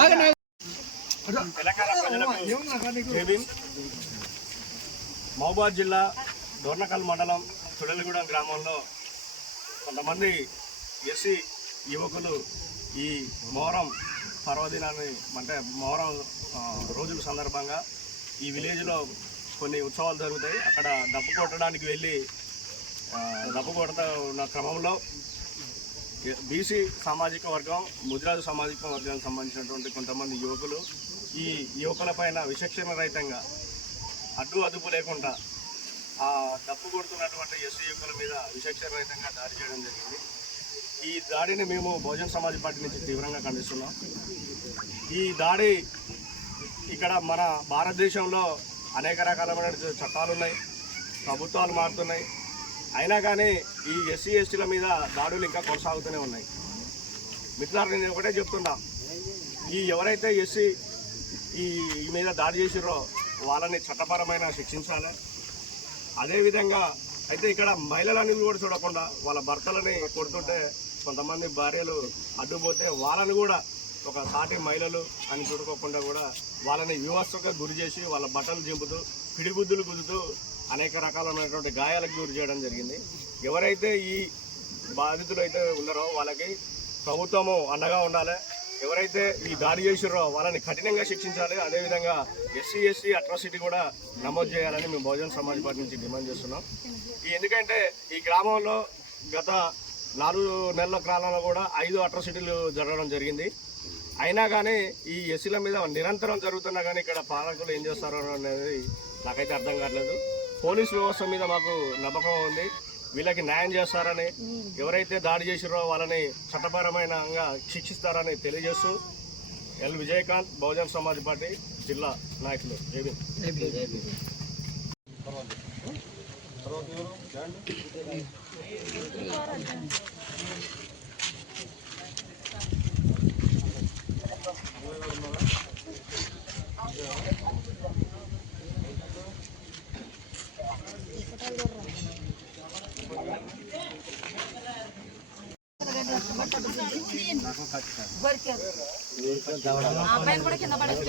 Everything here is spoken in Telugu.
అన్న జిల్లా దొర్నకల్ మండలం తుడలిగూడెం గ్రామంలో కొంతమంది ఎస్సీ యువకులు ఈ మొహరం పర్వదినాన్ని అంటే మోరం రోజుల సందర్భంగా ఈ విలేజ్లో కొన్ని ఉత్సవాలు జరుగుతాయి. అక్కడ దప్పు కొట్టడానికి వెళ్ళి దప్పు కొడతా ఉన్న క్రమంలో బీసీ సామాజిక వర్గం ముద్రాజు సామాజిక వర్గానికి సంబంధించినటువంటి కొంతమంది యువకులు ఈ యువకుల పైన విచక్షణ రహితంగా అడ్డు అదుపు లేకుండా ఆ డప్పు కొడుతున్నటువంటి ఎస్సీ యువకుల మీద విచక్షణ రహితంగా దాడి చేయడం జరిగింది. ఈ దాడిని మేము బహుజన్ సమాజ్ పార్టీ నుంచి తీవ్రంగా ఖండిస్తున్నాం. ఈ దాడి ఇక్కడ మన భారతదేశంలో అనేక రకాలమైన చట్టాలు ఉన్నాయి ప్రభుత్వాలు మారుతున్నాయి. అయినా కానీ ఈ ఎస్సీ ఎస్టీల మీద దాడులు ఇంకా కొనసాగుతూనే ఉన్నాయి. మిత్రులారు నేను ఒకటే చెప్తున్నా. ఈ ఎవరైతే ఎస్సీ ఈ ఈ మీద దాడి చేసిరో వాళ్ళని చట్టపరమైన శిక్షించాలి. అదేవిధంగా అయితే ఇక్కడ మహిళలని కూడా చూడకుండా వాళ్ళ భర్తలని కొడుతుంటే కొంతమంది భార్యలు అడ్డుపోతే వాళ్ళని కూడా ఒక సాటి మహిళలు అని చూడుకోకుండా కూడా వాళ్ళని వివస్థగా గురి చేసి వాళ్ళ బట్టలు దింపుతూ పిడిగుద్దులు గుద్దుతూ అనేక రకాలైనటువంటి గాయాలకు గురి చేయడం జరిగింది. ఎవరైతే ఈ బాధితులు అయితే ఉన్నారో వాళ్ళకి ప్రభుత్వము అండగా ఉండాలి. ఎవరైతే ఈ దాడి చేసిరో వాళ్ళని కఠినంగా శిక్షించాలి. అదేవిధంగా ఎస్సీ ఎస్సీ అట్రాసిటీ కూడా నమోదు చేయాలని మేము బహుజన సమాజ్ పార్టీ నుంచి డిమాండ్ చేస్తున్నాం. ఈ ఎందుకంటే ఈ గ్రామంలో గత నాలుగు నెలల కాలంలో కూడా ఐదు అట్రాసిటీలు జరగడం జరిగింది. అయినా కానీ ఈ ఎస్సీల మీద నిరంతరం జరుగుతున్నా కానీ ఇక్కడ పాలకులు ఏం చేస్తారో అనేది నాకైతే అర్థం కావట్లేదు. పోలీస్ వ్యవస్థ మీద మాకు నమ్మకం ఉంది. వీళ్ళకి న్యాయం చేస్తారని ఎవరైతే దాడి చేసిరో వాళ్ళని చట్టపరమైన శిక్షిస్తారని తెలియజేస్తూ ఎల్ విజయకాంత్ బహుజన్ సమాజ్ పార్టీ జిల్లా నాయకులు. జేబీ అబ్బాయిని కూడా కింద పడేసి